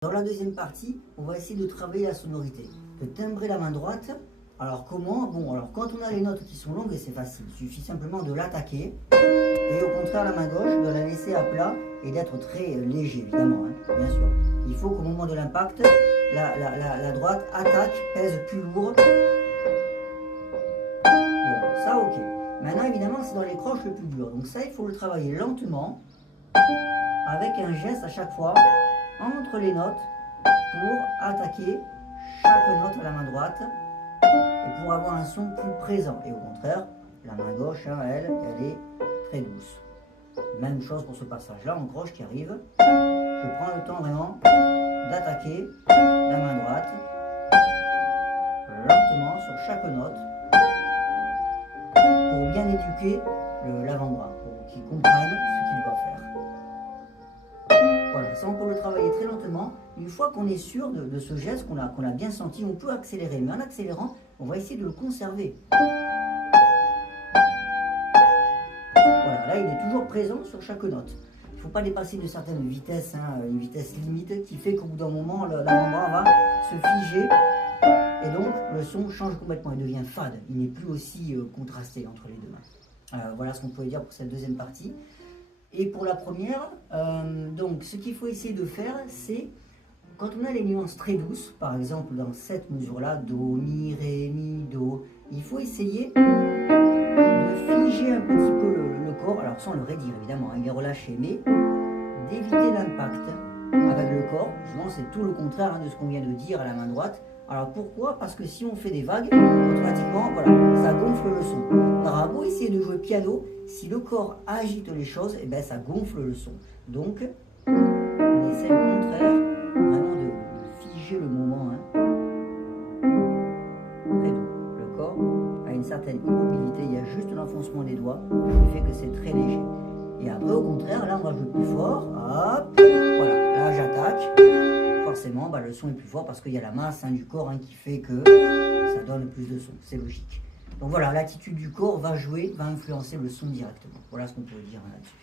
Dans la deuxième partie, on va essayer de travailler la sonorité, de timbrer la main droite. Alors comment? Bon, alors quand on a les notes qui sont longues, c'est facile, il suffit simplement de l'attaquer. Et au contraire, la main gauche, de la laisser à plat et d'être très léger, évidemment, hein, bien sûr. Il faut qu'au moment de l'impact, la droite attaque, pèse plus lourd. Bon, ça ok. Maintenant, évidemment, c'est dans les croches le plus dur. Donc ça, il faut le travailler lentement, avec un geste à chaque fois, entre les notes, pour attaquer chaque note à la main droite, et pour avoir un son plus présent. Et au contraire, la main gauche, hein, elle est très douce. Même chose pour ce passage-là, en croche qui arrive. Je prends le temps vraiment d'attaquer la main droite, lentement sur chaque note, pour bien éduquer l'avant-bras, pour qu'il comprenne ce qu'il doit faire. Voilà, ça on peut le travailler très lentement. Une fois qu'on est sûr de ce geste, qu'on a bien senti, on peut accélérer. Mais en accélérant, on va essayer de le conserver. Voilà, là il est toujours présent sur chaque note. Il ne faut pas dépasser une certaine vitesse, hein, une vitesse limite qui fait qu'au bout d'un moment, l'avant-bras va se figer. Et donc le son change complètement, il devient fade. Il n'est plus aussi contrasté entre les deux mains. Voilà ce qu'on pouvait dire pour cette deuxième partie. Et pour la première, donc ce qu'il faut essayer de faire, c'est quand on a les nuances très douces, par exemple dans cette mesure-là, Do, Mi, Ré, Mi, Do, il faut essayer de figer un petit peu le corps, alors sans le raidir évidemment, il est relâché, mais d'éviter l'impact avec le corps. Souvent c'est tout le contraire de ce qu'on vient de dire à la main droite. Alors pourquoi? Parce que si on fait des vagues, automatiquement, voilà, ça gonfle le son. On aura beau essayer de jouer piano, si le corps agite les choses, et ben ça gonfle le son. Donc, on essaie au contraire vraiment de figer le moment. Hein. Très doux. Le corps a une certaine immobilité, il y a juste l'enfoncement des doigts qui fait que c'est très léger. Et après, au contraire, là on va jouer plus fort. Hop, voilà, là j'attaque. Forcément, le son est plus fort parce qu'il y a la masse du corps qui fait que ça donne plus de son, c'est logique. Donc voilà, l'attitude du corps va jouer, va influencer le son directement. Voilà ce qu'on peut dire là-dessus.